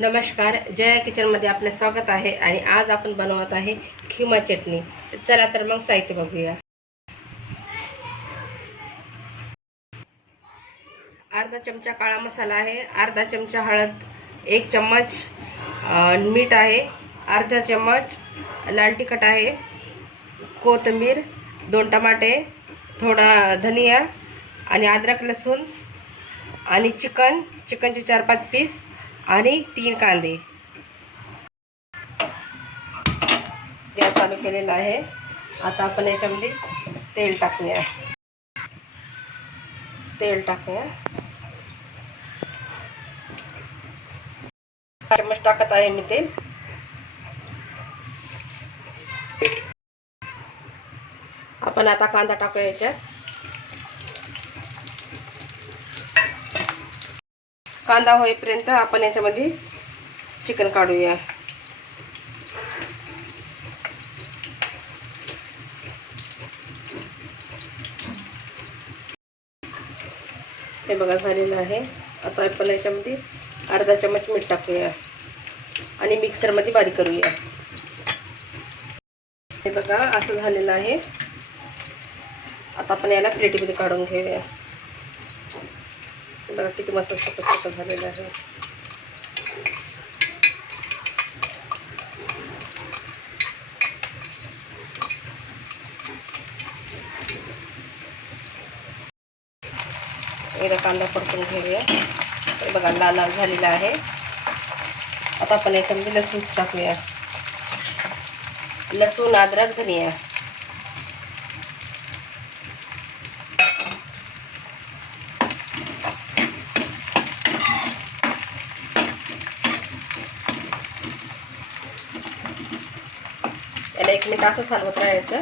नमस्कार, जया किचनमध्ये आपले स्वागत आहे. आणि आज आपण बनवत आहे खिमा चटणी. चला तर मग साहित्य बघूया. अर्धा चमचा काळा मसाला आहे, अर्धा चमचा हळद, 1 चम्मच मीठ आहे, अर्धा चम्मच लाल तिखट आहे, कोथिंबीर, 2 टमाटे, थोडा धनिया आणि अद्रक लसूण आणि चिकनचे 4-5 पीस आणि 3 कांदे. गॅस चालू केलेला आहे. आता आपण याच्यामध्ये तेल टाकूया. चम्मच टाकत आहे मी तेल. आपण आता कांदा टाकूया याच्यात. कांदा होईपर्यंत आपण याच्यामध्ये चिकन काढूया. हे बघा झालेलं आहे. आता आपण याच्यामध्ये अर्धा चम्मच मीठ टाकूया आणि मिक्सरमध्ये बारीक करूया. हे बघा असं झालेलं आहे. आता आपण याला प्लेटीमध्ये काढून घेऊया. बघा किती मस्त सुकं झालेलं आहे. एकदा कांदा परतून घेऊया. हे बघा लाल लाल झालेला आहे. आता आपण याच्यामध्ये लसूण टाकूया. लसूण, अद्रक, धनिया. याला 1 मिनिट असं हलवत राहायचं.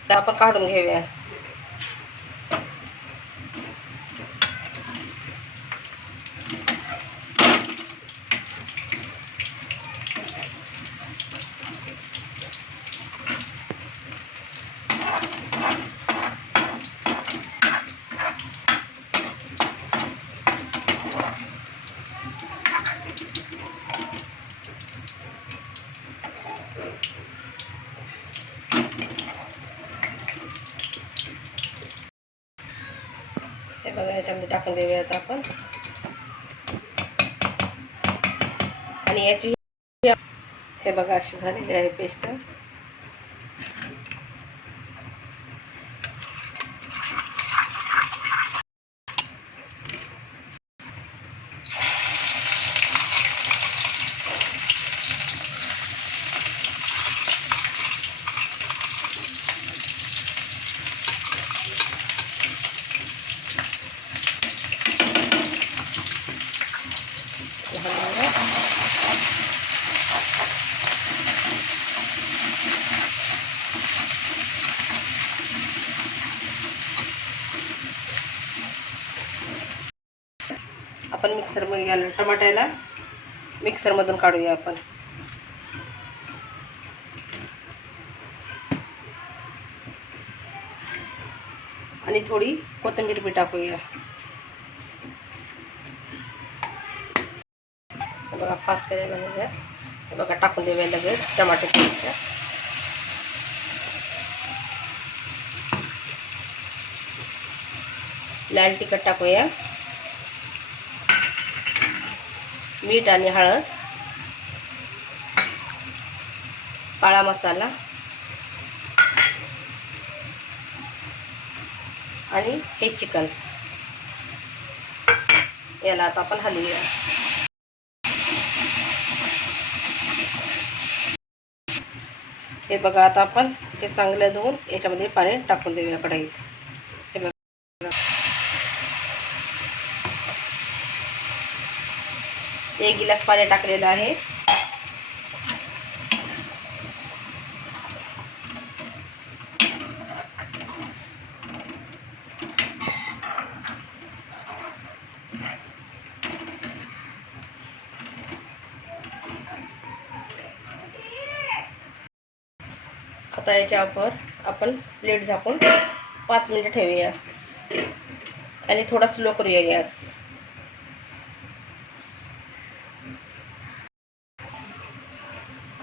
आपण काढून घेऊया. हे बघा याच्यामध्ये टाकून देऊया आता आपण. आणि याची हे बघा अशी झालेली आहे पेस्ट. आपण मिक्सरमध्ये टमाट्याला मिक्सरमधून काढूया आपण. आणि थोडी कोथिंबीर बी टाकूया. बघा फास्ट करायला गॅस. हे बघा टाकून देऊया लगेच टमाटे पेस्ट. लाल तिखट टाकूया, मीठ आणि हळद, काळा मसाला आणि हे चिकन. याला आता आपण हलवूया. हे बघा आता आपण हे चांगलं धुवून याच्यामध्ये पाणी टाकून देऊया कढईत. हे बघा 1 गिलास पाणी टाकलेलं आहे. आता याच्यावर आपण प्लेट झाकून 5 मिनिटं ठेवूया आणि थोडा स्लो करूया गॅस.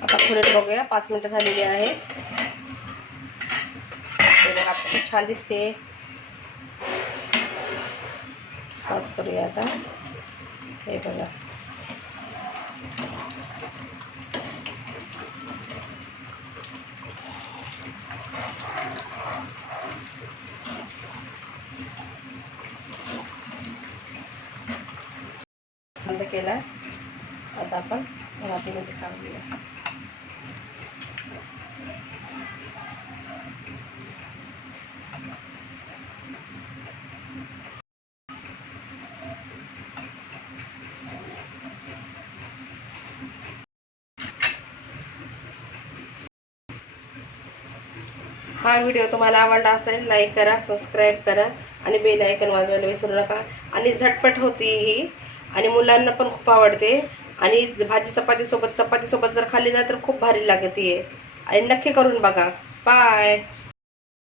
आता पुढे बघूया. 5 मिनिटं झालेली आहे. ते बघा आता छान दिसते. पास करूया आता. हे बघा बंद केला. आता आपण वाटीमध्ये काढूया. हा व्हिडिओ तुम्हाला आवडला असेल लाईक करा, सबस्क्राईब करा आणि बेल आयकॉन वाजवायला विसरू नका. आणि झटपट होती ही आणि मुलांना पण खूप आवडते. आणि भाजी चपाती सोबत जर खाल्ली ना तर खूप भारी लागते. आणि नक्की करून बघा. बाय.